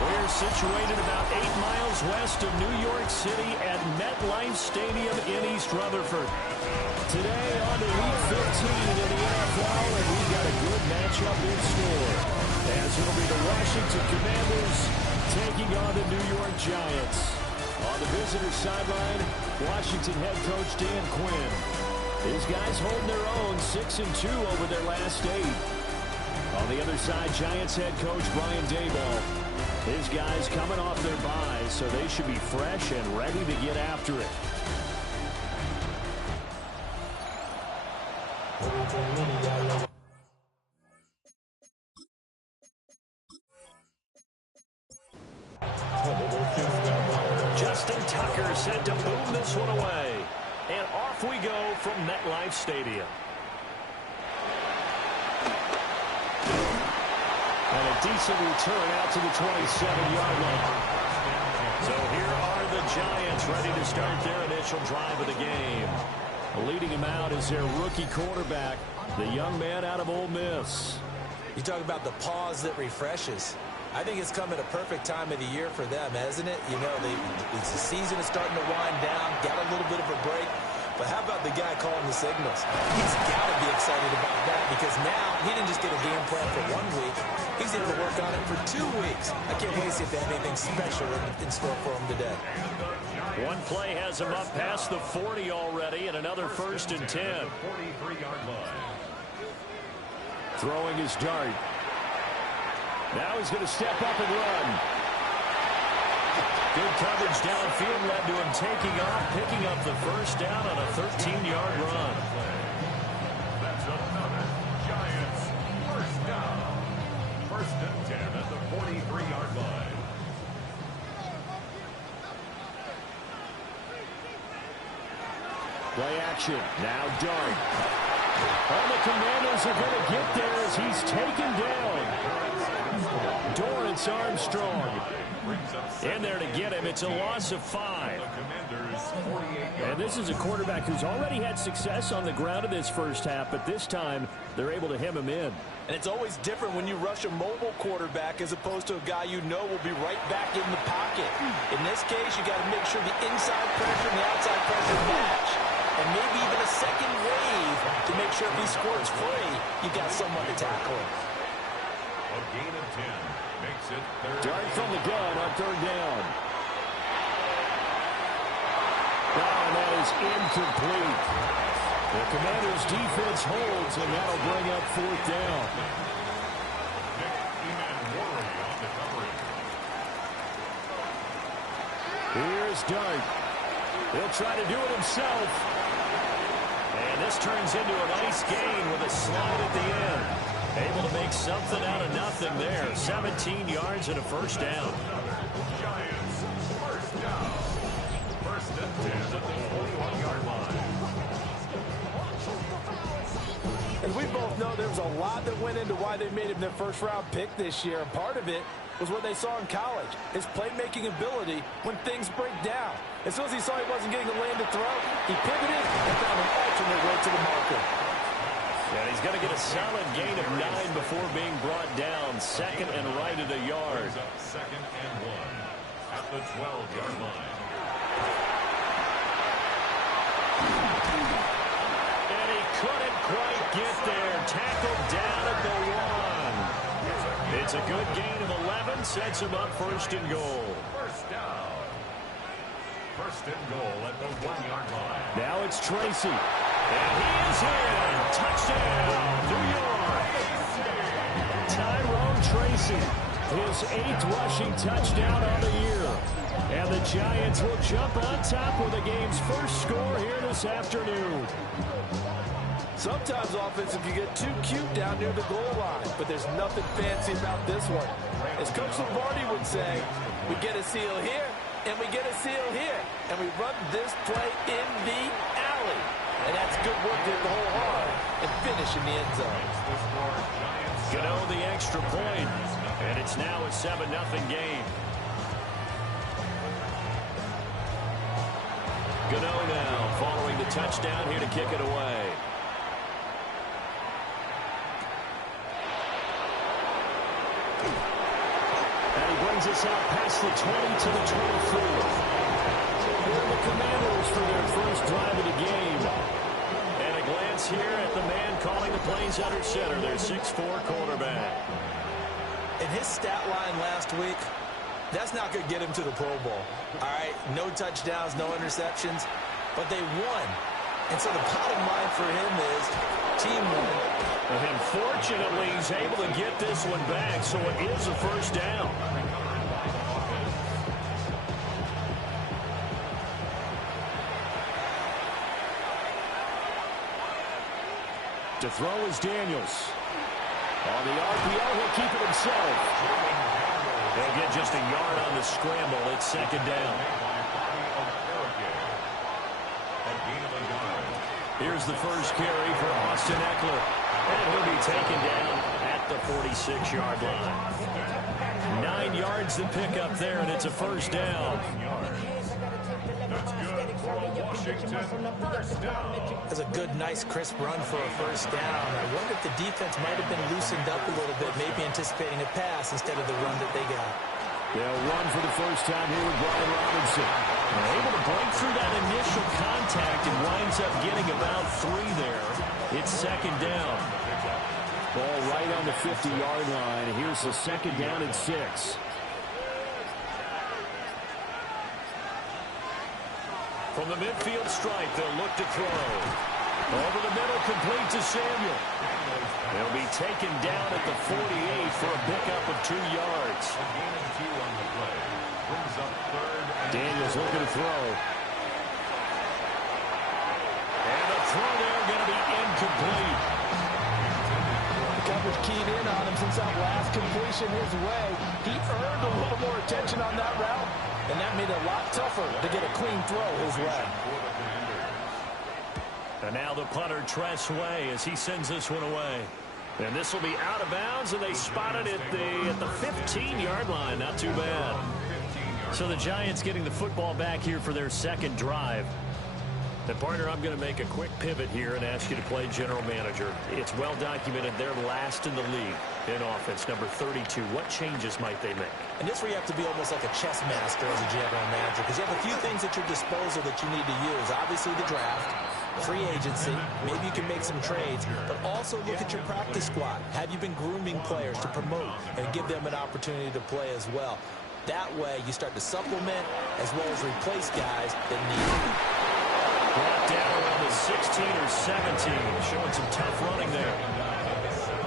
We're situated about 8 miles west of New York City at MetLife Stadium in East Rutherford. Today on to Week 15 in the NFL, and we've got a good matchup in store, as it'll be the Washington Commanders taking on the New York Giants. On the visitor sideline, Washington head coach Dan Quinn. His guys holding their own 6-2 over their last 8. On the other side, Giants head coach Brian Daboll. His guys coming off their byes, so they should be fresh and ready to get after it. Justin Tucker set to boom this one away. And off we go from MetLife Stadium. And a decent return out to the 27-yard line. So here are the Giants ready to start their initial drive of the game. Leading him out is their rookie quarterback, the young man out of Ole Miss. You talk about the pause that refreshes. I think it's come at a perfect time of the year for them, hasn't it? You know, the season is starting to wind down, got a little bit of a break. But how about the guy calling the signals? He's got to be excited about that because now he didn't just get a game plan for 1 week. He's able to work on it for 2 weeks. I can't wait to see if they have anything special in store for him today. One play has him up past the 40 already, and another 1st and 10. Throwing his dart. Now he's going to step up and run. Good coverage downfield led to him taking off, picking up the 1st down on a 13-yard run. That's another Giants 1st down. 1st and 10 at the 43-yard line. Play action. Now Dart. All the Commanders are going to get there as he's taken down. Dorrance Armstrong in there to get him. It's a loss of 5. And this is a quarterback who's already had success on the ground in this first half, but this time they're able to hem him in. And it's always different when you rush a mobile quarterback as opposed to a guy you know will be right back in the pocket. In this case, you got to make sure the inside pressure and the outside pressure match. And maybe even a second wave to make sure if he squirts free, you got someone to tackle him. A gain of 10 makes it 3rd. Dart from the gun on 3rd down. And that is incomplete. The Commanders' defense holds, and that'll bring up 4th down. Here's Dart. He'll try to do it himself. And this turns into a nice gain with a slide at the end. Able to make something out of nothing there. 17 yards and a 1st down. Giants 1st down. 1st and 10 at the 41-yard line. As we both know, there was a lot that went into why they made him their 1st-round pick this year. And part of it was what they saw in college, his playmaking ability when things break down. As soon as he saw he wasn't getting a lane to throw, he pivoted and found an alternate way to the marker. Yeah, he's going to get a solid gain of 9 before being brought down. 2nd and right at a yard. 2nd and 1 at the 12-yard line. And he couldn't quite get there. Tackled down at the 1. It's a good gain of 11. Sets him up 1st and goal. 1st down. 1st and goal at the 1-yard line. Now it's Tracy. And he is in. Touchdown, New York. Tyrone Tracy, his 8th rushing touchdown on the year. And the Giants will jump on top with the game's 1st score here this afternoon. Sometimes offense can get too cute down near the goal line, but there's nothing fancy about this one. As Coach Lombardi would say, we get a seal here, and we get a seal here, and we run this play in the alley. And that's good work to hit the hole hard and finish in the end zone. Gano the extra point, and it's now a 7-0 game. Gano now following the touchdown here to kick it away. And he brings sends us out past the 20 to the 24. Here are the Commanders for their first drive of the game. And a glance here at the man calling the plays under center, their 6'4 quarterback. In his stat line last week, that's not going to get him to the Pro Bowl. All right, no touchdowns, no interceptions, but they won. And so the bottom line for him is team won. And fortunately, he's able to get this one back, so it is a first down. To throw is Daniels. On the RPO, he'll keep it himself. They'll get just a yard on the scramble. It's second down. Here's the first carry for Austin Eckler. And he'll be taken down at the 46-yard line. 9 yards to pick up there, and it's a first down. That's good for a Washington first down. That's a good, nice, crisp run for a first down. I wonder if the defense might have been loosened up a little bit, maybe anticipating a pass instead of the run that they got. They'll run for the first time here with Brian Robinson. They're able to break through that initial contact and winds up getting about 3 there. It's second down. Ball right on the 50-yard line. Here's the second down and 6. From the midfield stripe, they'll look to throw. Over the middle, complete to Samuel. They'll be taken down at the 48 for a pickup of 2 yards. Daniels looking to throw. And the throw there going to be incomplete. The coverage keyed in on him since that last completion his way. He earned a little more attention on that route, and that made it a lot tougher to get a clean throw his way. And now the punter, Tress Way, as he sends this one away. And this will be out of bounds, and they spotted it at the 15-yard line. Not too bad. So the Giants getting the football back here for their second drive. And, partner, I'm going to make a quick pivot here and ask you to play general manager. It's well documented they're last in the league in offense, number 32. What changes might they make? And this where you have to be almost like a chess master as a general manager, because you have a few things at your disposal that you need to use. Obviously the draft, free agency, maybe you can make some trades, but also look at your practice squad. Have you been grooming players to promote and give them an opportunity to play as well? That way you start to supplement as well as replace guys that need it. Brought down around the 16 or 17, showing some tough running there.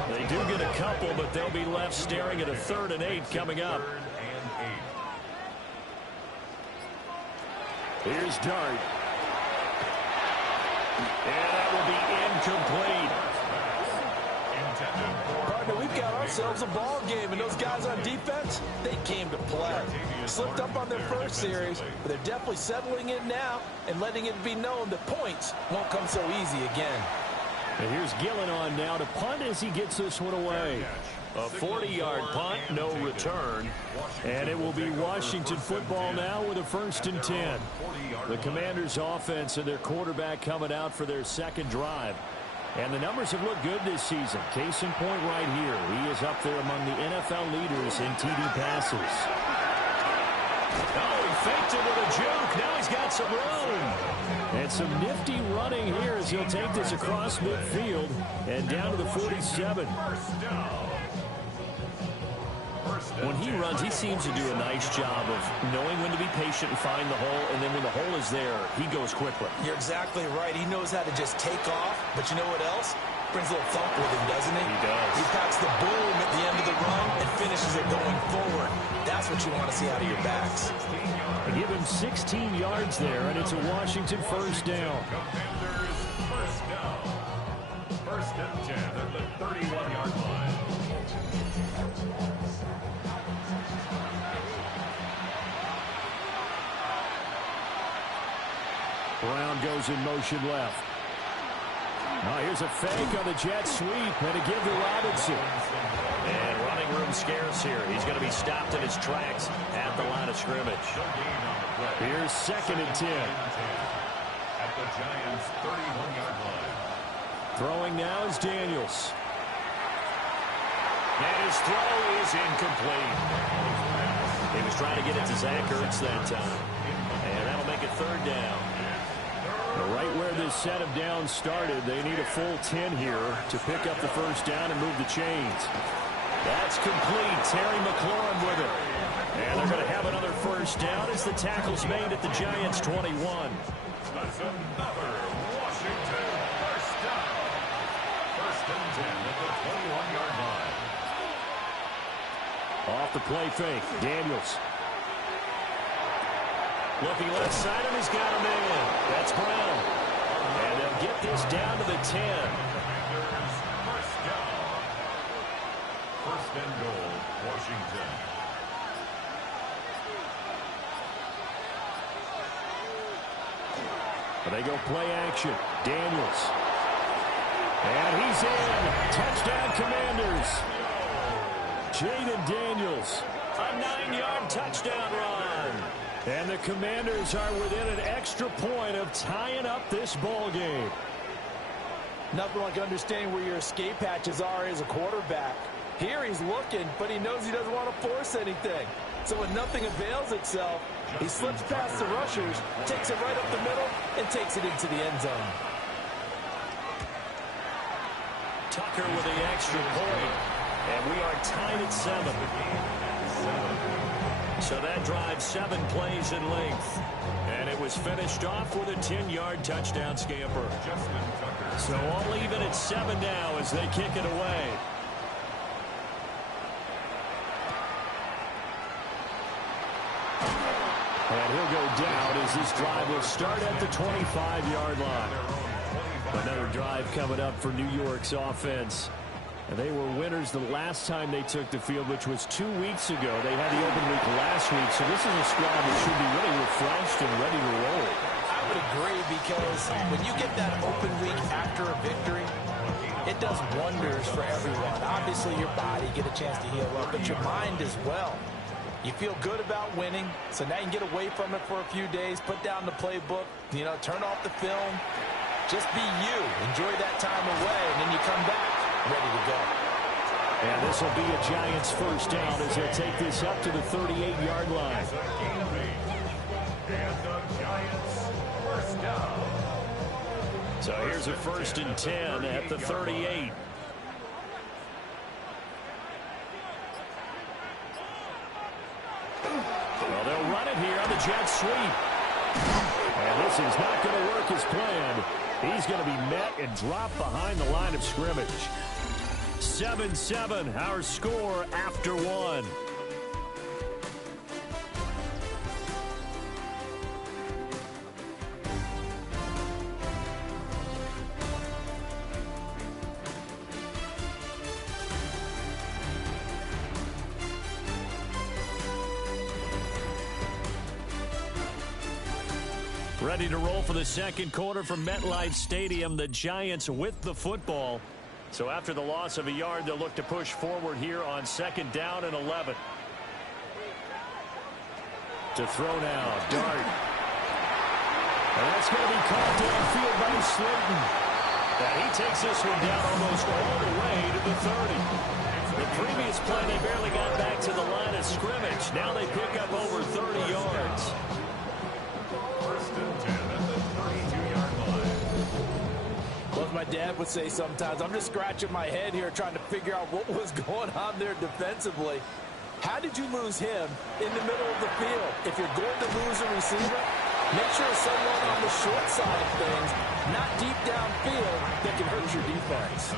They do get a couple, but they'll be left staring at a 3rd and 8 coming up. Here's Dart. And that will be incomplete. Partner, we've got ourselves a ball game, and those guys on defense, they came to play. Slipped up on their first series, but they're definitely settling in now and letting it be known that points won't come so easy again. And here's Gillen on now to punt as he gets this one away. A 40-yard punt, no return. And it will be Washington football now with a 1st and 10. The Commanders' offense and their quarterback coming out for their second drive. And the numbers have looked good this season. Case in point right here. He is up there among the NFL leaders in TD passes. Oh, he faked it with a juke. Now he's got some room. And some nifty running here as he'll take this across midfield and down to the 47. When he runs, he seems to do a nice job of knowing when to be patient and find the hole, and then when the hole is there, he goes quickly. You're exactly right. He knows how to just take off, but you know what else? Brings a little thump with him, doesn't he? He does. He packs the boom at the end of the run and finishes it going forward. That's what you want to see out of your backs. They give him 16 yards there, and it's a Washington first down. First and 10 at the 31-yard line. Brown goes in motion left. Now here's a fake on the jet sweep, and a give to Robinson. And running room scarce here. He's going to be stopped in his tracks at the line of scrimmage. Here's 2nd and 10. At the Giants' 31-yard line. Throwing now is Daniels. And his throw is incomplete. He was trying to get it to Zach Ertz that time. And that'll make it third down. Right where this set of downs started, they need a full 10 here to pick up the first down and move the chains. That's complete. Terry McLaurin with it. And they're going to have another first down as the tackle's made at the Giants' 21. That's another Washington first down. First and 10 at the 21-yard line. Off the play fake, Daniels. Looking left side, and he's got him in. That's Brown. And they'll get this down to the 10. Commanders first down. First and goal, Washington. They go play action. Daniels. And he's in. Touchdown, Commanders. Jaden Daniels. A 9-yard touchdown run. And the Commanders are within an extra point of tying up this ball game. Nothing like understanding where your escape hatches are as a quarterback. Here he's looking, but he knows he doesn't want to force anything. So when nothing avails itself, he slips past the rushers, takes it right up the middle, and takes it into the end zone. Tucker with the extra point. And we are tied at 7. So that drives 7 plays in length. And it was finished off with a 10-yard touchdown scamper. So all even at 7 now as they kick it away. And he'll go down as this drive will start at the 25-yard line. Another drive coming up for New York's offense. And they were winners the last time they took the field, which was 2 weeks ago. They had the open week last week, so this is a squad that should be really refreshed and ready to roll. I would agree, because when you get that open week after a victory, it does wonders for everyone. Obviously, your body get a chance to heal up, but your mind as well. You feel good about winning, so now you can get away from it for a few days, put down the playbook, turn off the film, just be you. Enjoy that time away, and then you come back ready to go. And this will be a Giants first down as they'll take this up to the 38-yard line. And the Giants first down. So here's a first and 10 at the 38. Well, they'll run it here on the jet sweep. And this is not going to work as planned. He's going to be met and dropped behind the line of scrimmage. 7-7, our score after 1. Ready to roll for the second quarter from MetLife Stadium. The Giants with the football. So after the loss of a yard, they'll look to push forward here on second down and 11. To throw now, Dart. And that's going to be caught downfield by Slayton. And he takes this one down almost all the way to the 30. The previous play, they barely got back to the line of scrimmage. Now they pick up over 30 yards. First and 10 at the 32-yard line. Well, as my dad would say sometimes, I'm just scratching my head here trying to figure out what was going on there defensively. How did you lose him in the middle of the field? If you're going to lose a receiver, make sure it's someone on the short side of things, not deep downfield, that can hurt your defense.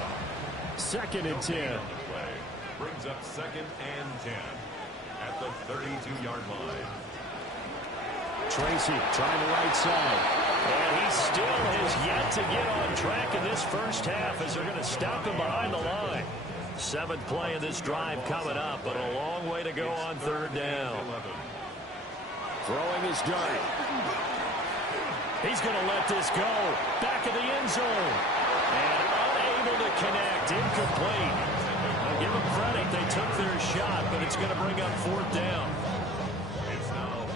Second and 10. Brings up second and 10 at the 32-yard line. Tracy trying the right side. And he still has yet to get on track in this first half as they're going to stop him behind the line. Seventh play of this drive coming up, but a long way to go on third down. Throwing his dart. He's going to let this go. Back of the end zone. And unable to connect. Incomplete. I'll give them credit. They took their shot, but it's going to bring up fourth down.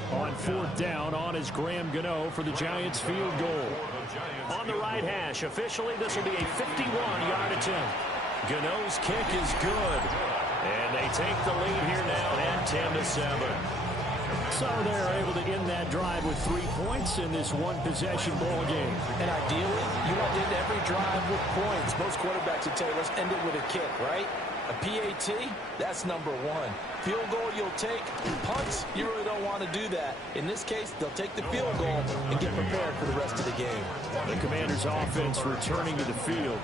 On fourth down, on is Graham Gano for the Giants field goal. On the right hash, officially this will be a 51-yard attempt. Gano's kick is good. And they take the lead here now at 10-7. So they're able to end that drive with 3 points in this one-possession ball game. And ideally, you want to end every drive with points. Most quarterbacks would tell you, let's end it with a kick, right? A PAT, that's number one. Field goal you'll take. Punts, you really don't want to do that. In this case, they'll take the field goal and get prepared for the rest of the game. The Commanders' offense returning to the field.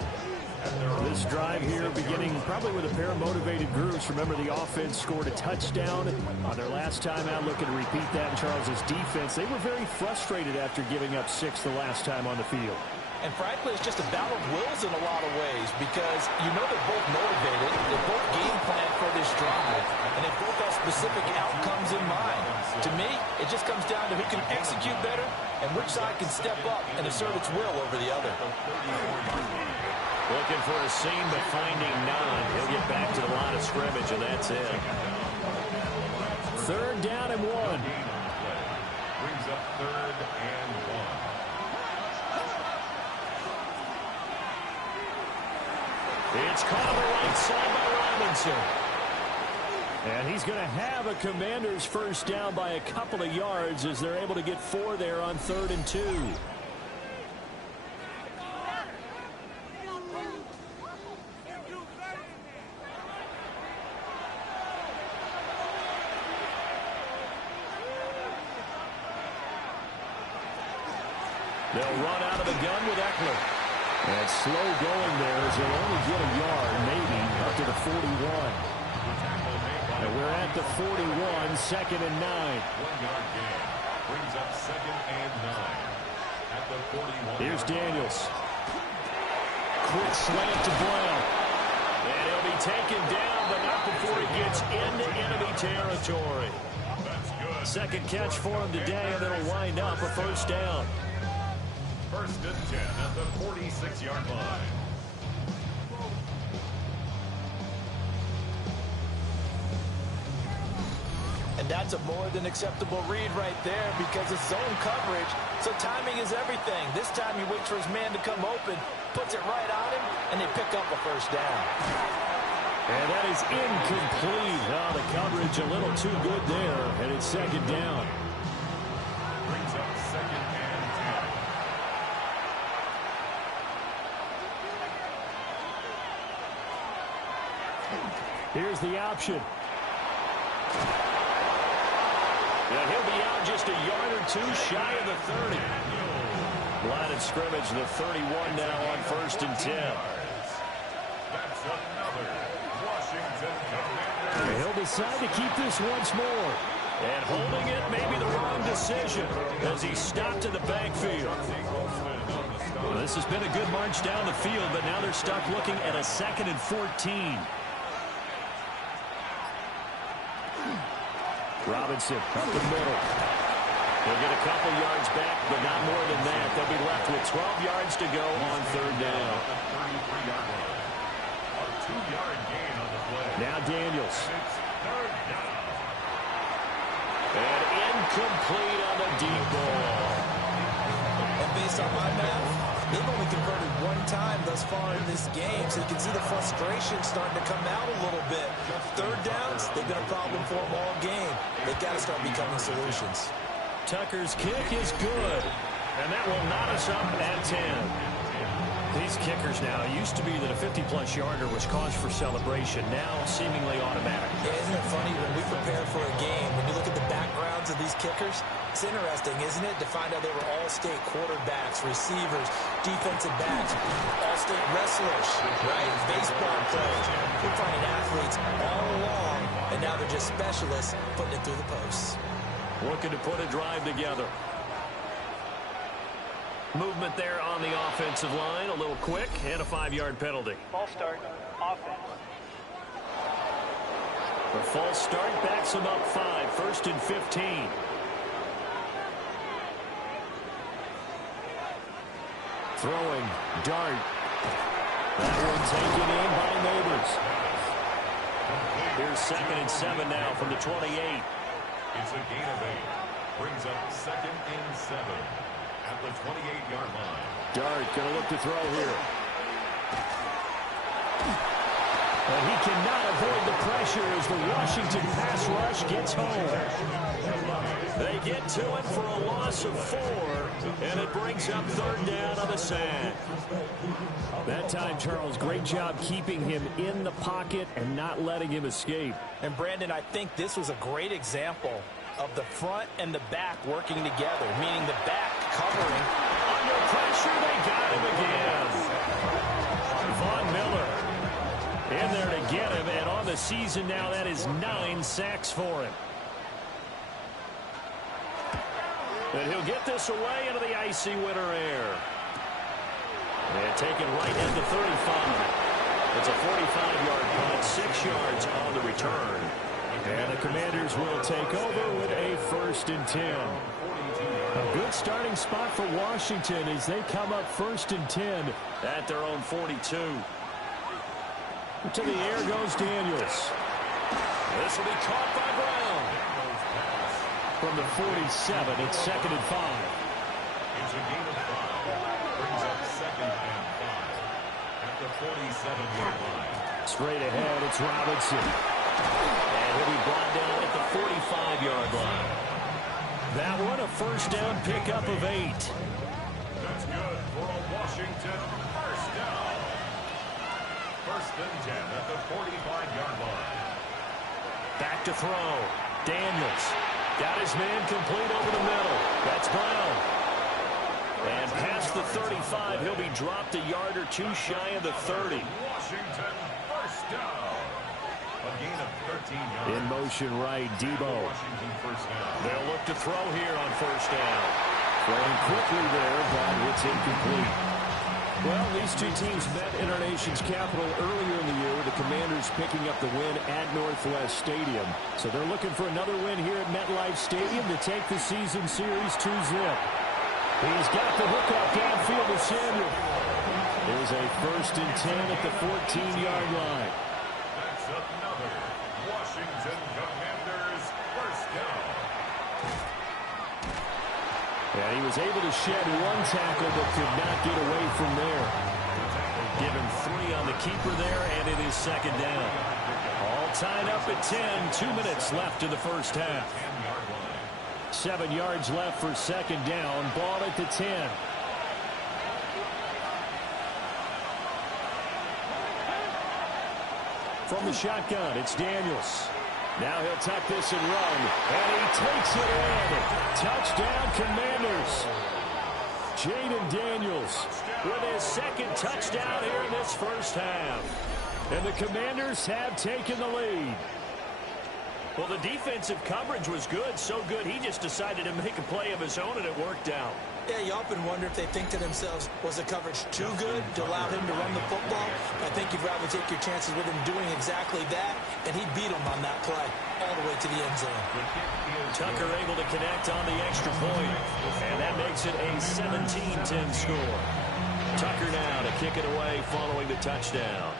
This drive here beginning probably with a pair of motivated groups. Remember, the offense scored a touchdown on their last time out. Looking to repeat that in Charles' defense. They were very frustrated after giving up 6 the last time on the field. And frankly, it's just a battle of wills in a lot of ways because you know they're both motivated. They both game plan for this drive. And they both have specific outcomes in mind. To me, it just comes down to who can execute better and which side can step up and assert its will over the other. Looking for a seam, but finding none. He'll get back to the line of scrimmage, and that's it. 3rd down and 1. Brings up 3rd and 1. It's caught on the right side by Robinson. And he's going to have a Commanders first down by a couple of yards as they're able to get 4 there on 3rd and 2. They'll run out of the gun with Eckler. And slow going there as they'll only get a yard, maybe, up to the 41. And we're at the 41, 2nd and 9. 1-yard gain. Brings up 2nd and 9. At the 41. Here's Daniels. Quick slant to Brown. And he'll be taken down, but not before he gets into enemy territory. That's good. Second catch for him today, and it'll wind up a first down. 1st and 10 at the 46-yard line. And that's a more than acceptable read right there because it's zone coverage, so timing is everything. This time he waits for his man to come open, puts it right on him, and they pick up a first down. And that is incomplete. Oh, the coverage a little too good there, and it's 2nd down. Brings up 2nd and 10. Here's the option. Yeah, he'll be out just a yard or 2 shy of the 30. Line of scrimmage, the 31 now on 1st and 10. That's another Washington Commanders. He'll decide to keep this once more. And holding it may be the wrong decision as he stopped in the backfield. Well, this has been a good march down the field, but now they're stuck looking at a 2nd and 14. Robinson up the middle. He'll get a couple yards back, but not more than that. They'll be left with 12 yards to go on 3rd down. A 2-yard gain on the play. Now Daniels. It's 3rd down. And incomplete on the deep ball. And based on my math, they've only converted 1 time thus far in this game, so you can see the frustration starting to come out a little bit. 3rd downs, they've been a problem for them all game. They've got to start becoming solutions. Tucker's kick is good, and that will knot us up at 10. These kickers now, it used to be that a 50-plus yarder was cause for celebration, now seemingly automatic. Yeah, isn't it funny when we prepare for a game, when you look at the backgrounds of these kickers, it's interesting, isn't it, to find out they were all-state quarterbacks, receivers, defensive backs, all-state wrestlers, right? Baseball players. We're finding athletes all along, and now they're just specialists putting it through the posts. Looking to put a drive together. Movement there on the offensive line, a little quick, and a 5-yard penalty. False start, offense. The false start backs him up 5, 1st and 15. Throwing, dart. That one taken in by Neighbors. Here's 2nd and 7 now from the 28. It's a gain of 8. Brings up 2nd and 7 at the 28-yard line. Dart going to look to throw here. And he cannot avoid the pressure as the Washington pass rush gets home. They get to it for a loss of 4, and it brings up 3rd down on the sack. That time, Charles, great job keeping him in the pocket and not letting him escape. And, Brandon, I think this was a great example of the front and the back working together, meaning the back covering. Under pressure, they got him again. Von Miller in there to get him, and on the season now, that is 9 sacks for him. And he'll get this away into the icy winter air. And taken right at the 35. It's a 45-yard punt, 6 yards on the return. And the Commanders will take over with a 1st and 10. A good starting spot for Washington as they come up 1st and 10 at their own 42. To the air goes Daniels. This will be caught by Brown. From the 47, it's 2nd and 5. It's a gain of 5. Brings up 2nd and 5 at the 47-yard line. Straight ahead, it's Robinson. And he'll be brought down at the 45-yard line. That one, a 1st down pickup of 8. That's good for a Washington 1st down. 1st and 10 at the 45-yard line. Back to throw. Daniels got his man complete over the middle. That's Brown. And past the 35, he'll be dropped a yard or 2 shy of the 30. Washington 1st down. A gain of 13 yards. In motion right, Debo. Washington 1st down. They'll look to throw here on 1st down. Throwing quickly there, but it's incomplete. Well, these two teams met in our nation's capital earlier in the year, the Commanders picking up the win at Northwest Stadium. So they're looking for another win here at MetLife Stadium to take the season series 2-zip. He's got the hook up downfield to Samuel. There's a 1st and 10 at the 14-yard line. That's another Washington Commanders 1st down. And he was able to shed 1 tackle but could not get away from there. Give him 3 on the keeper there, and it is 2nd down. All tied up at 10, 2 minutes left in the 1st half. 7 yards left for 2nd down, ball at the 10. From the shotgun, it's Daniels. Now he'll tuck this and run, and he takes it in. Touchdown, Commanders. Jaden Daniels with his 2nd touchdown here in this 1st half. And the Commanders have taken the lead. Well, the defensive coverage was good, so good he just decided to make a play of his own, and it worked out. Yeah, you often wonder if they think to themselves, was the coverage too good to allow him to run the football? I think you'd rather take your chances with him doing exactly that, and he beat him on that play all the way to the end zone. Tucker able to connect on the extra point, and that makes it a 17-10 score. Tucker now to kick it away following the touchdown.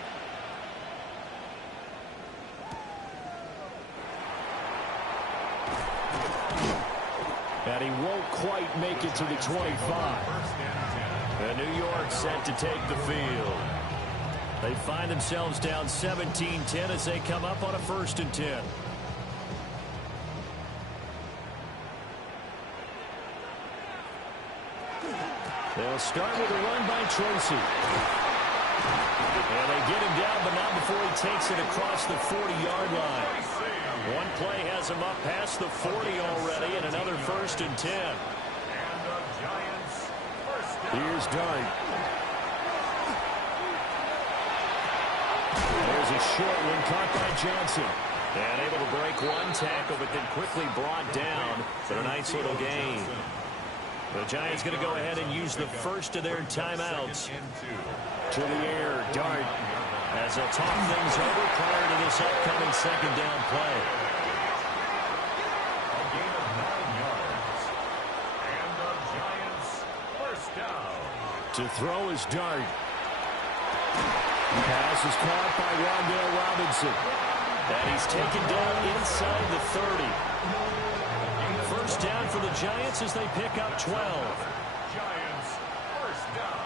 And he won't quite make it to the 25. And New York set to take the field. They find themselves down 17-10 as they come up on a 1st and 10. They'll start with a run by Tracy. And they get him down, but not before he takes it across the 40-yard line. One play has him up past the 40 already, and another 1st and 10. Here's Dart. There's a short one caught by Johnson. And able to break 1 tackle, but then quickly brought down for a nice little gain. The Giants going to go ahead and use the first of their timeouts. To the air, Dart. As they'll talk things over prior to this upcoming 2nd down play. A gain of 9 yards. And the Giants 1st down. To throw is Dart. Pass is caught by Rondale Robinson. And he's taken down inside the 30. 1st down for the Giants as they pick up 12. Giants 1st down.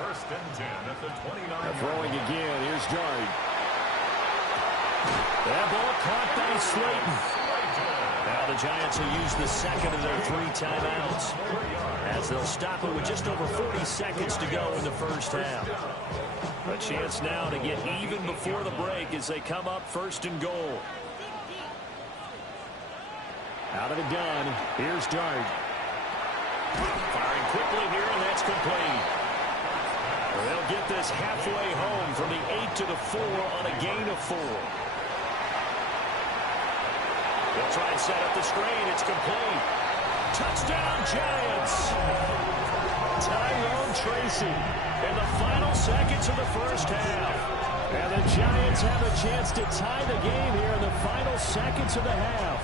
1st and 10 at the 29. Throwing again. Here's Dart. That ball caught by Slayton. Now the Giants will use the second of their 3 timeouts, as they'll stop it with just over 40 seconds to go in the first half. A chance now to get even before the break as they come up first and goal. Out of the gun, here's Dart. Firing quickly here, and that's complete. They'll get this halfway home from the 8 to the 4 on a gain of 4. They'll try and set up the screen. It's complete. Touchdown, Giants. Tyrone Tracy in the final seconds of the first half. And the Giants have a chance to tie the game here in the final seconds of the half.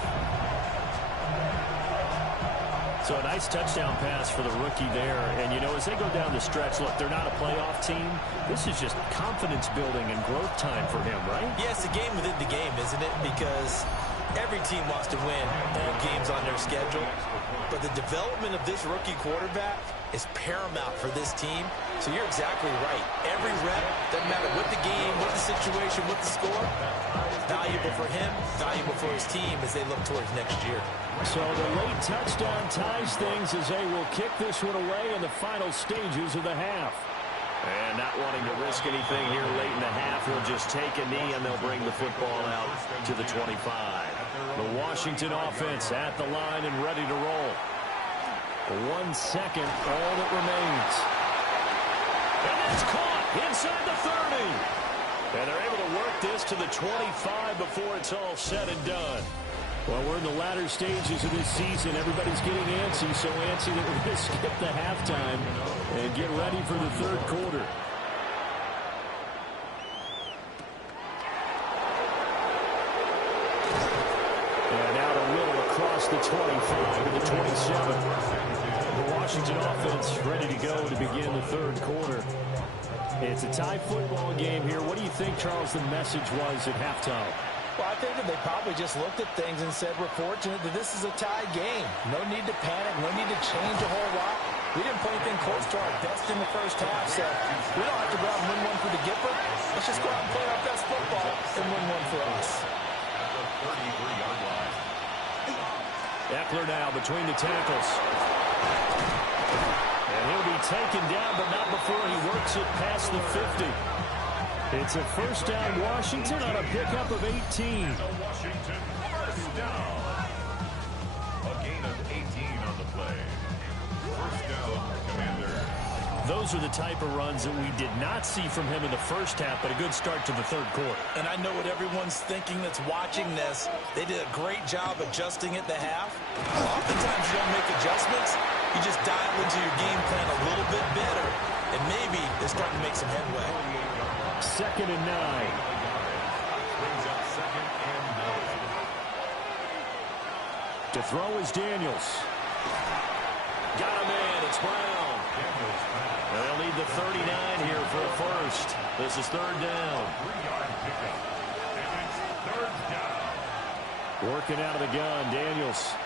So a nice touchdown pass for the rookie there. And, you know, as they go down the stretch, look, they're not a playoff team. This is just confidence building and growth time for him, right? Yeah, it's a game within the game, isn't it? Because every team wants to win all games on their schedule. But the development of this rookie quarterback is paramount for this team. So you're exactly right. Every rep, doesn't matter what the game, what the situation, what the score, valuable for him, valuable for his team as they look towards next year. So the late touchdown ties things as they will kick this one away in the final stages of the half. And not wanting to risk anything here late in the half, he'll just take a knee and they'll bring the football out to the 25. The Washington offense at the line and ready to roll. 1 second, all that remains. And it's caught inside the 30. And they're able to work this to the 25 before it's all said and done. Well, we're in the latter stages of this season. Everybody's getting antsy, so antsy that we're going to skip the halftime and get ready for the third quarter. And out a little across the 25 to the 27. The Washington offense ready to go to begin the third quarter. It's a tie football game here. What do you think, Charles, the message was at halftime? Well, I think that they probably just looked at things and said, we're fortunate that this is a tie game. No need to panic. No need to change a whole lot. We didn't play anything close to our best in the first half, so we don't have to go out and win one for the Gipper. Let's just go out and play our best football and win one for us. Eckler now between the tackles. And he'll be taken down, but not before he works it past the 50. It's a first down, Washington, on a pickup of 18. Washington first down. A gain of 18 on the play. First down, Commander. Those are the type of runs that we did not see from him in the first half, but a good start to the third quarter. And I know what everyone's thinking that's watching this. They did a great job adjusting at the half. Oftentimes you don't make adjustments. You just dial into your game plan a little bit better, and maybe they're starting to make some headway. 2nd and 9. Brings up 2nd and 9. To throw is Daniels. Got a man. It's Brown. And they'll need the 39 here for a first. This is 3rd down. 3-yard pickup. And it's 3rd down. Working out of the gun, Daniels.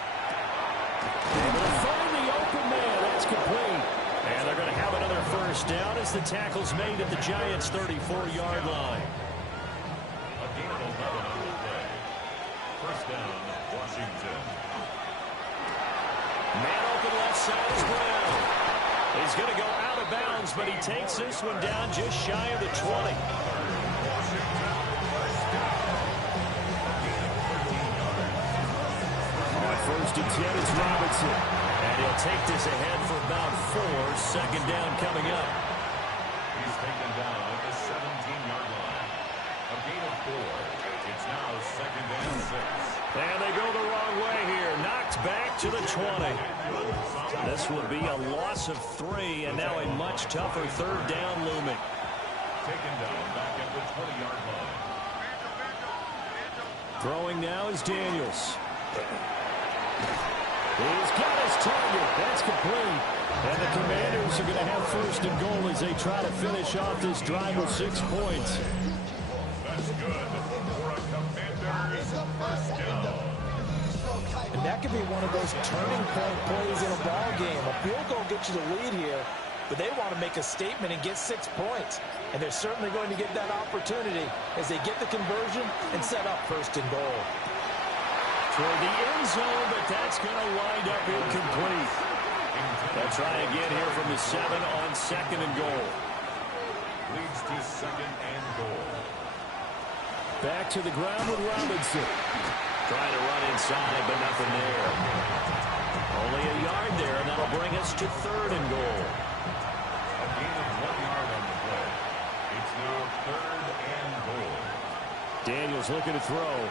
Able to find the open man. That's complete. And they're going to have another first down as the tackle's made at the Giants' 34-yard line. A gain of 11 on the play. First down, Washington. Man open left side is Brown. He's going to go out of bounds, but he takes this one down just shy of the 20. Washington first down. A gain of 13 yards. On 1st and 10, it's Robinson. And he'll take this ahead for about 4. 2nd down coming up. He's taken down at the 17-yard line. A gain of 4. It's now 2nd and 6. And they go the wrong way here. Knocked back to the 20. This will be a loss of 3, and now a much tougher 3rd down looming. Taken down back at the 20-yard line. Throwing now is Daniels. He's got his target. That's complete. And the Commanders are going to have 1st and goal as they try to finish off this drive with 6 points. That's good for a Commanders first down. And that could be one of those turning point plays in a ball game. A field goal gets you the lead here. but they want to make a statement and get 6 points. And they're certainly going to get that opportunity as they get the conversion and set up first and goal. For the end zone, but that's going to wind up incomplete. They'll try again here from the 7 on second and goal. Leads to second and goal. Back to the ground with Robinson. Trying to run inside, but nothing there. Only a yard there, and that'll bring us to third and goal. A gain of 1 yard on the play. It's now third and goal. Daniels looking to throw.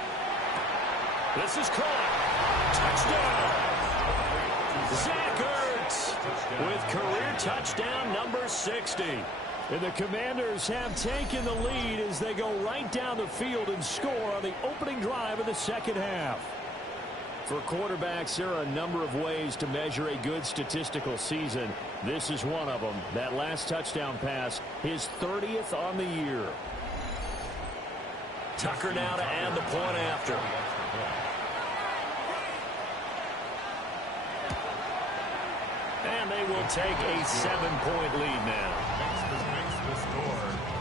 This is caught. Touchdown. Zach Ertz with career touchdown number 60. And the Commanders have taken the lead as they go right down the field and score on the opening drive of the second half. For quarterbacks, there are a number of ways to measure a good statistical season. This is one of them. That last touchdown pass, his 30th on the year. Tucker now to add the point after. And they will take a 7-point lead now.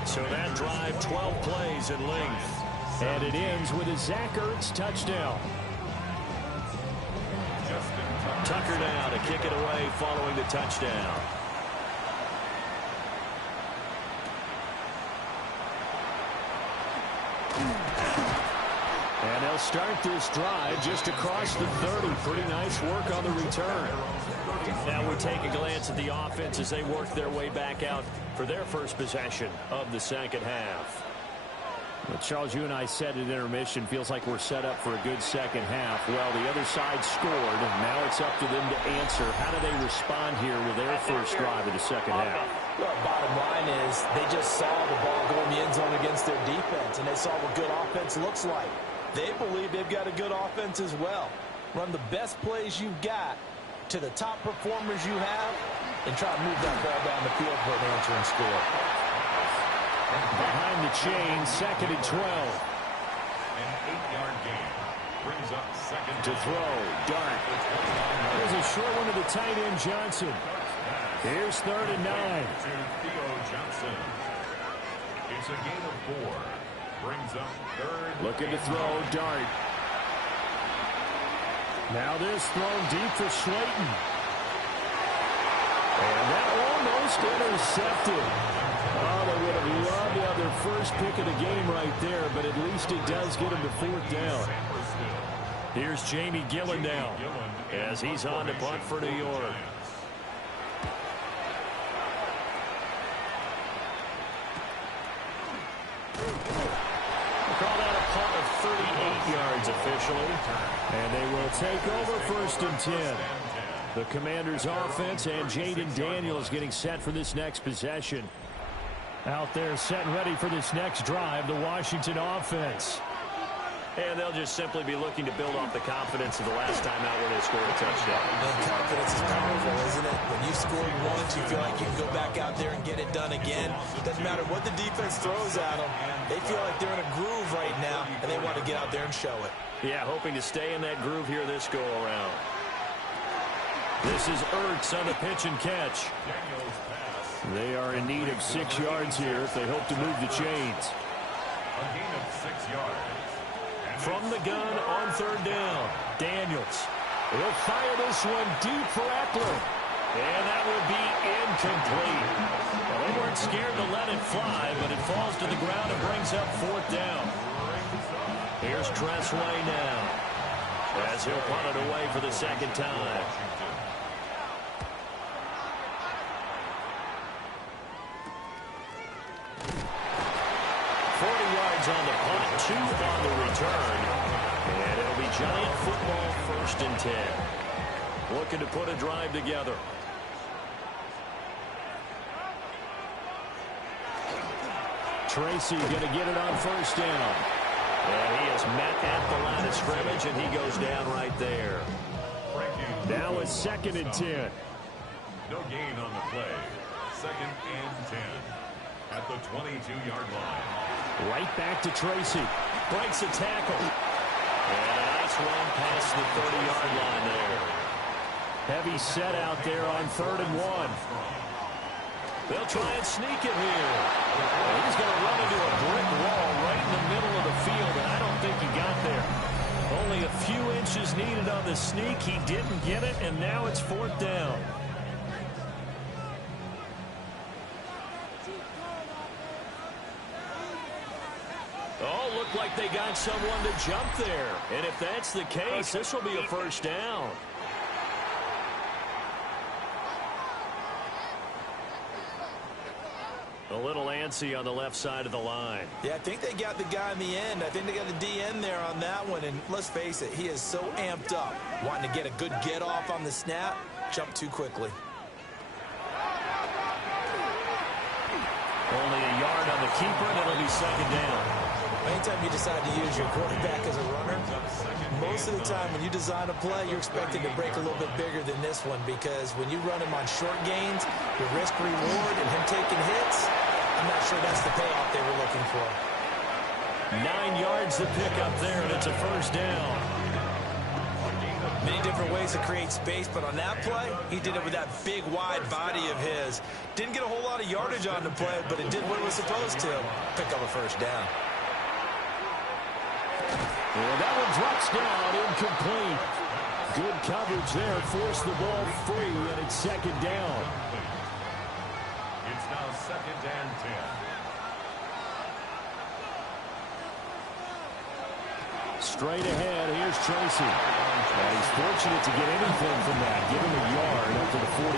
So that drive, 12 plays in length. And it ends with a Zach Ertz touchdown. Tucker now to kick it away following the touchdown. And they'll start this drive just across the 30. Pretty nice work on the return. Now we take a glance at the offense as they work their way back out for their first possession of the second half. Well, Charles, you and I said at intermission, feels like we're set up for a good second half. Well, the other side scored. Now it's up to them to answer. How do they respond here with their first drive of the second half? Well, bottom line is they just saw the ball go in the end zone against their defense, and they saw what good offense looks like. They believe they've got a good offense as well. Run the best plays you've got to the top performers you have and try to move that ball down the field for an answering score. Behind the chain, second and 12. An 8-yard gain brings up second To throw, Dart. There's a short one to the tight end, Johnson. Here's third and 9. to Theo Johnson. It's a gain of 4. Brings up third. Looking to throw, Dart. Now this thrown deep for Slayton. And that almost intercepted. Oh, they would have loved to have their first pick of the game right there, but at least it does get them to fourth down. Here's Jamie Gillen now as he's on to punt for New York. Call that a punt of 38 yards officially. And they will take over first and 10. The Commanders offense and Jaden Daniels getting set for this next possession. Out there set and ready for this next drive, the Washington offense. And they'll just simply be looking to build off the confidence of the last time out where they scored a touchdown. And confidence is powerful, isn't it? When you've scored once, you feel like you can go back out there and get it done again. Doesn't matter what the defense throws at them. They feel like they're in a groove right now, and they want to get out there and show it. Yeah, hoping to stay in that groove here this go-around. This is Ertz on the pitch and catch. They are in need of 6 yards here if they hope to move the chains. A gain of 6 yards. From the gun on third down, Daniels. He'll fire this one deep for Eckler. And that will be incomplete. Well, they weren't scared to let it fly, but it falls to the ground and brings up fourth down. Here's Tressway now as he'll punt it away for the second time. On the punt, 2 on the return. And it'll be Giant football first and 10. Looking to put a drive together. Tracy going to get it on first down. And he is met at the line of scrimmage, and he goes down right there. Now it's second and 10. No gain on the play. Second and 10 at the 22-yard line. Right back to Tracy. Breaks a tackle. And a nice run past the 30-yard line there. Heavy set out there on third and 1. They'll try and sneak it here. He's going to run into a brick wall right in the middle of the field, and I don't think he got there. Only a few inches needed on the sneak. He didn't get it, and now it's 4th down. Oh, looked like they got someone to jump there. And if that's the case, this will be a 1st down. A little antsy on the left side of the line. Yeah, I think they got the guy in the end. I think they got the DN there on that one. And let's face it, he is so amped up, wanting to get a good get off on the snap, jump too quickly. Only a yard on the keeper, and it'll be 2nd down. Anytime you decide to use your quarterback as a runner, most of the time when you design a play, you're expected to break a little bit bigger than this one, because when you run him on short gains, the risk-reward and him taking hits, I'm not sure that's the payoff they were looking for. 9 yards to pick up there, and it's a 1st down. Many different ways to create space, but on that play, he did it with that big, wide body of his. Didn't get a whole lot of yardage on the play, but it did what it was supposed to. Pick up a 1st down. And that one drops down, incomplete. Good coverage there, forced the ball free, and it's 2nd down. It's now 2nd and 10. Straight ahead, here's Tracy. And he's fortunate to get anything from that. Give him a yard up to the 49.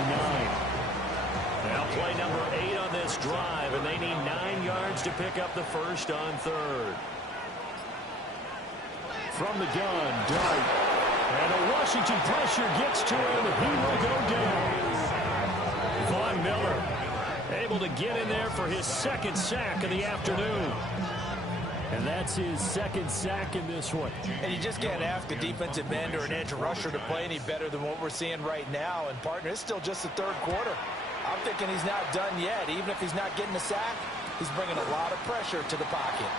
Now play number 8 on this drive, and they need 9 yards to pick up the 1st on 3rd. From the gun, Dart. And a Washington pressure gets to him. He will go down. Von Miller able to get in there for his 2nd sack of the afternoon. And that's his 2nd sack in this one. And you just can't ask a defensive end or an edge rusher to play any better than what we're seeing right now. And, partner, it's still just the 3rd quarter. I'm thinking he's not done yet. Even if he's not getting a sack, he's bringing a lot of pressure to the pocket.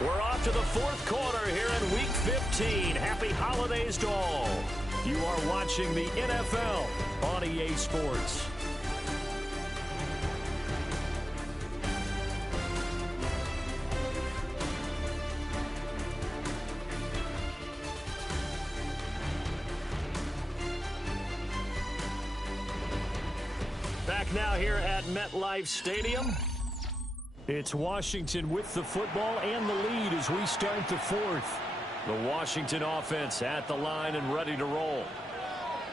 We're off to the 4th quarter here in Week 15. Happy holidays to all. You are watching the NFL on EA Sports. Back now here at MetLife Stadium. It's Washington with the football and the lead as we start the 4th. The Washington offense at the line and ready to roll.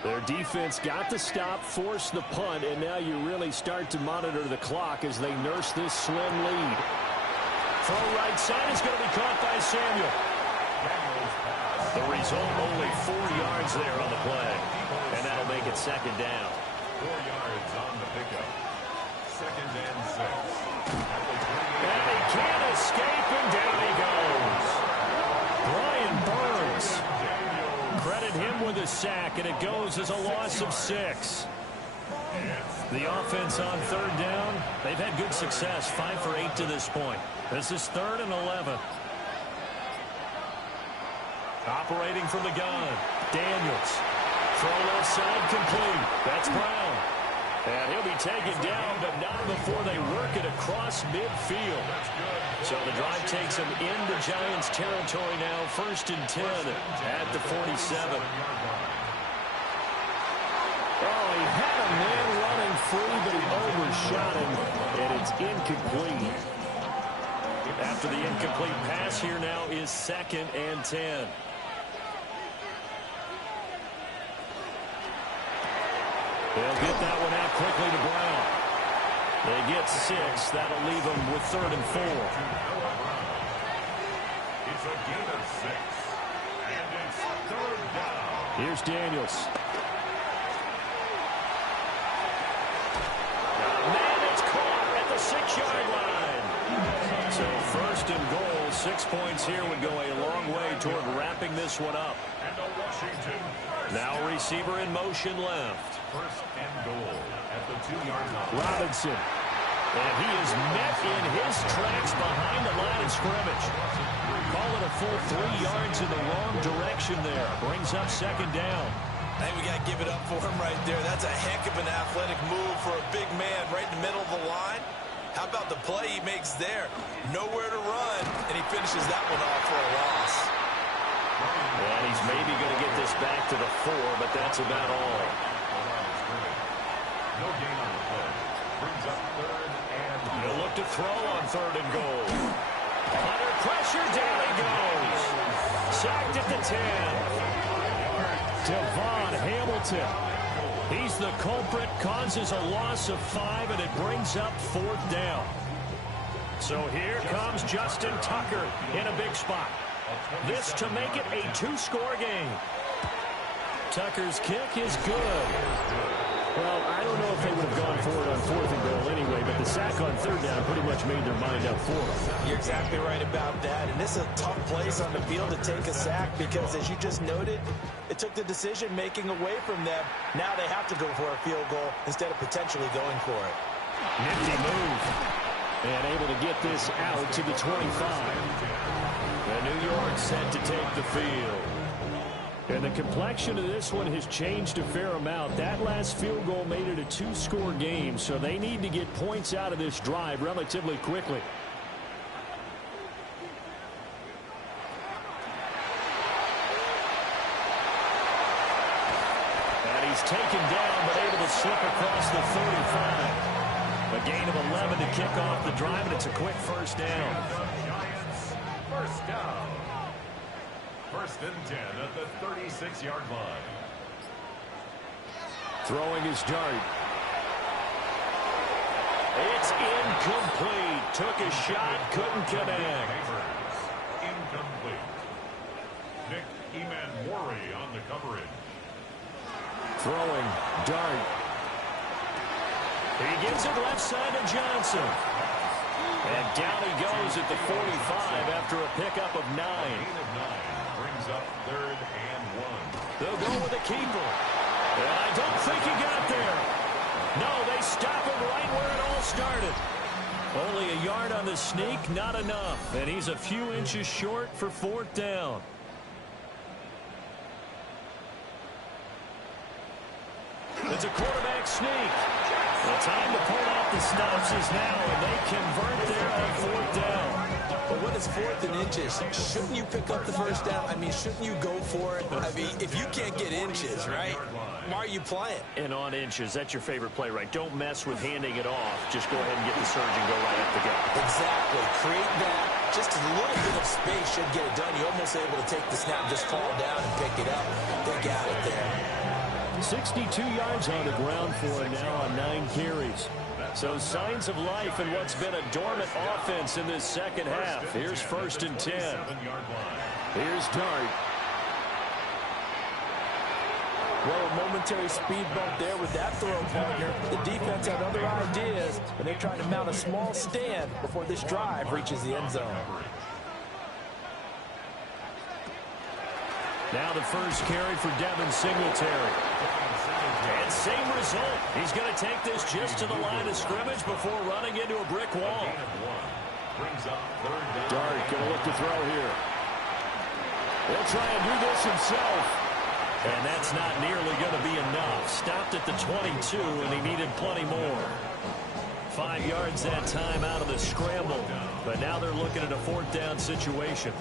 Their defense got the stop, forced the punt, and now you really start to monitor the clock as they nurse this slim lead. Throw right side is going to be caught by Samuel. The result, only 4 yards there on the play, and that'll make it 2nd down. 4 yards on the pickup. 2nd and 6. And he can't escape, and down he goes. Brian Burns. Credit him with a sack, and it goes as a loss of 6. The offense on 3rd down, they've had good success, 5 for 8 to this point. This is 3rd and 11. Operating from the gun, Daniels. Throw left side complete. That's Brown. And he'll be taken down, but not before they work it across midfield. So the drive takes them into Giants territory now. 1st and 10 at the 47. Oh, he had a man running free, but he overshot him, and it's incomplete. After the incomplete pass, here now is 2nd and 10. They'll get that one out quickly to Brown. They get 6. That'll leave them with 3rd and 4. It's a gain of 6. And it's 3rd down. Here's Daniels. Man, it's caught at the 6-yard line. So 1st and goal, 6 points here would go a long way toward wrapping this one up. And a Washington. Now receiver in motion left. 1st and goal at the 2-yard line. Robinson. And he is met in his tracks behind the line of scrimmage. Call it a full 3 yards in the wrong direction there. Brings up 2nd down. I think we got to give it up for him right there. That's a heck of an athletic move for a big man right in the middle of the line. How about the play he makes there? Nowhere to run, and he finishes that one off for a loss. And he's maybe going to get this back to the 4, but that's about all. No gain on the play. Brings up third and He'll look to throw on 3rd and goal. Under pressure, down he goes. Sacked at the 10. Devon Hamilton. He's the culprit, causes a loss of 5, and it brings up 4th down. So here comes Justin Tucker in a big spot. This to make it a 2-score game. Tucker's kick is good. Well, I don't know if they would have gone for it on 4th and goal anyway, but the sack on 3rd down pretty much made their mind up for them. You're exactly right about that. And this is a tough place on the field to take a sack because, as you just noted, it took the decision-making away from them. Now they have to go for a field goal instead of potentially going for it. Nifty move. And able to get this out to the 25. The New York set to take the field. And the complexion of this one has changed a fair amount. That last field goal made it a 2-score game, so they need to get points out of this drive relatively quickly. And he's taken down, but able to slip across the 35. A gain of 11 to kick off the drive, and it's a quick 1st down. Giants, 1st down. 1st and 10 at the 36-yard line. Throwing his dart. It's incomplete. Took a shot, couldn't connect. Incomplete. Nick Emanwari on the coverage. Throwing dart. He gives it left side to Johnson. And down he goes at the 45 after a pickup of 9. Brings up 3rd and 1. They'll go with the keeper. And I don't think he got there. No, they stop him right where it all started. Only a yard on the sneak, not enough. And he's a few inches short for 4th down. It's a quarterback sneak. The time to pull off the stops is now, and they convert there on 4th down. But when it's 4th and inches, shouldn't you pick up the 1st down? I mean, shouldn't you go for it? I mean, if you can't get inches, right, why are you playing? And on inches, that's your favorite play, right? Don't mess with handing it off. Just go ahead and get the surge and go right up the gut. Exactly. Create that. Just a little bit of space should get it done. You're almost able to take the snap, just fall down and pick it up. They got it there. 62 yards on the ground for him now on 9 carries. So signs of life in what's been a dormant offense in this second half. Here's 1st and 10. Here's Dart. Well, a momentary speed bump there with that throw, partner. The defense had other ideas, and they're trying to mount a small stand before this drive reaches the end zone. Now the first carry for Devin Singletary. And same result. He's going to take this just to the line of scrimmage before running into a brick wall. Dart going to look to throw here. He'll try and do this himself. And that's not nearly going to be enough. Stopped at the 22, and he needed plenty more. 5 yards that time out of the scramble. But now they're looking at a 4th down situation.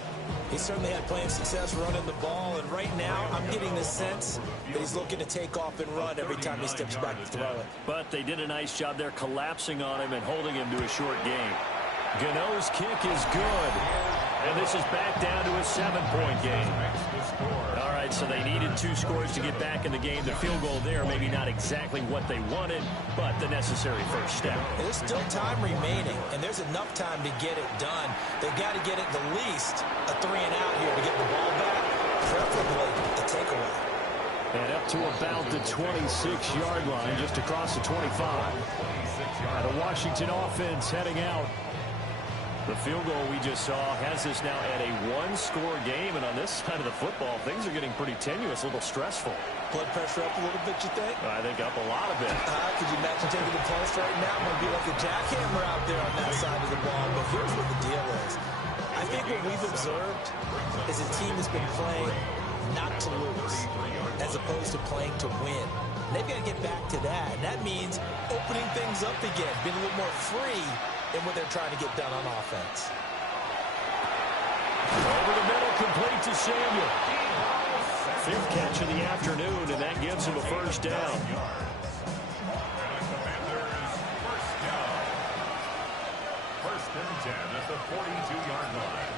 He certainly had plenty of success running the ball, and right now I'm getting the sense that he's looking to take off and run every time he steps back to throw it. But they did a nice job there collapsing on him and holding him to a short game. Gano's kick is good. And this is back down to a 7-point game. All right, so they needed 2 scores to get back in the game. The field goal there, maybe not exactly what they wanted, but the necessary first step. There's still time remaining, and there's enough time to get it done. They've got to get it the least a 3-and-out here to get the ball back, preferably a takeaway. And up to about the 26-yard line, just across the 25. The Washington offense heading out. The field goal we just saw has us now at a 1-score game, and on this side of the football, things are getting pretty tenuous, a little stressful. Blood pressure up a little bit, you think? I think up a lot of it. Could you imagine taking the pulse right now? It might be like a jackhammer out there on that side of the ball, but here's what the deal is. I think what we've observed is a team that's been playing not to lose, as opposed to playing to win. And they've got to get back to that, and that means opening things up again, being a little more free in what they're trying to get done on offense. Over the middle, complete to Samuel. Fifth catch of the afternoon, and that gives him a first down. First and 10 at the 42-yard line.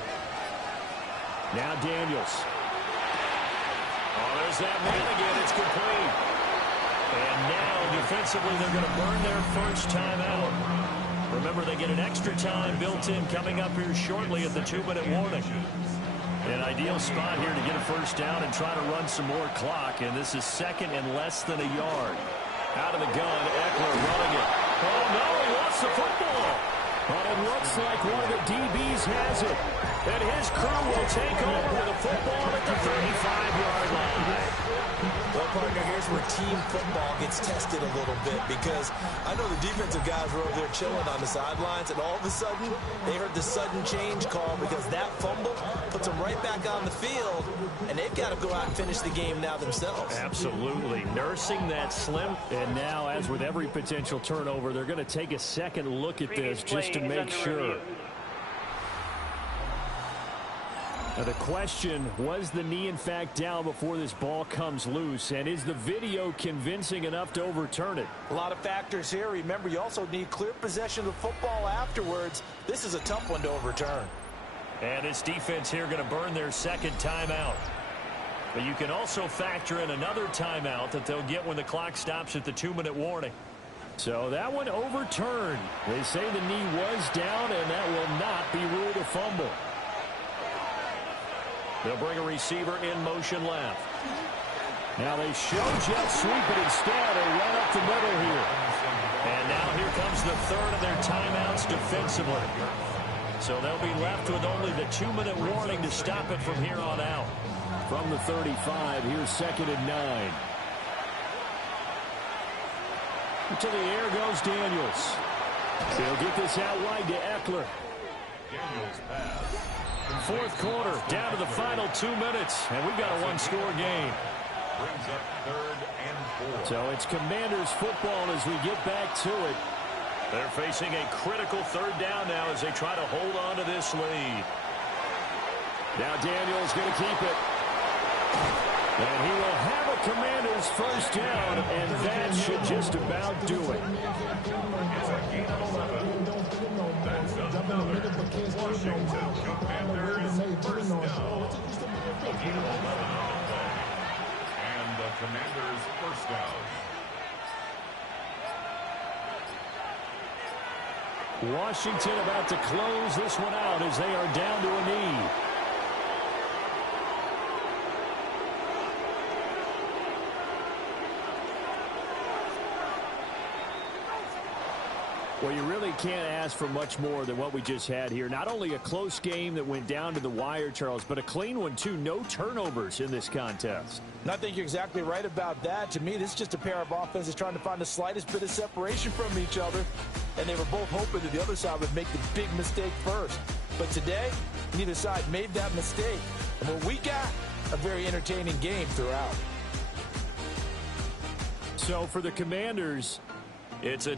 Now Daniels. Oh, there's that man again. It's complete. And now, defensively, they're going to burn their first timeout. Remember, they get an extra time built in coming up here shortly at the 2-minute warning. An ideal spot here to get a first down and try to run some more clock. And this is second and less than a yard. Out of the gun, Eckler running it. Oh, no, he lost the football. But it looks like one of the DBs has it. And his crew will take over with a football at the 35-yard line. Well, partner, here's where team football gets tested a little bit, because I know the defensive guys were over there chilling on the sidelines, and all of a sudden, they heard the sudden change call because that fumble puts them right back on the field, and they've got to go out and finish the game now themselves. Absolutely. Nursing that slim. And now, as with every potential turnover, they're going to take a second look at this just to make sure. Now the question, was the knee in fact down before this ball comes loose? And is the video convincing enough to overturn it? A lot of factors here. Remember, you also need clear possession of the football afterwards. This is a tough one to overturn. And this defense here going to burn their second timeout. But you can also factor in another timeout that they'll get when the clock stops at the 2-minute warning. So that one overturned. They say the knee was down, and that will not be ruled a fumble. They'll bring a receiver in motion left. Now they show jet sweep, but instead they run up the middle here. And now here comes the third of their timeouts defensively. So they'll be left with only the 2-minute warning to stop it from here on out. From the 35, here's second and 9. To the air goes Daniels. He'll get this out wide to Eckler. Daniels pass. Fourth quarter, down to the final 2 minutes, and we've got a one-score game. Brings up third and 4. So it's Commanders football as we get back to it. They're facing a critical third down now as they try to hold on to this lead. Now Daniels going to keep it. And he will have a Commanders first down, and that should just about do it. It's a gain of 11. That's another Washington Commanders first down. A gain of 11 on the play. And the Commanders first down. Washington about to close this one out as they are down to a knee. Well, you really can't ask for much more than what we just had here. Not only a close game that went down to the wire, Charles, but a clean one, too. No turnovers in this contest. And I think you're exactly right about that. To me, this is just a pair of offenses trying to find the slightest bit of separation from each other. And they were both hoping that the other side would make the big mistake first. But today, neither side made that mistake. And what we got, a very entertaining game throughout. So for the Commanders, it's a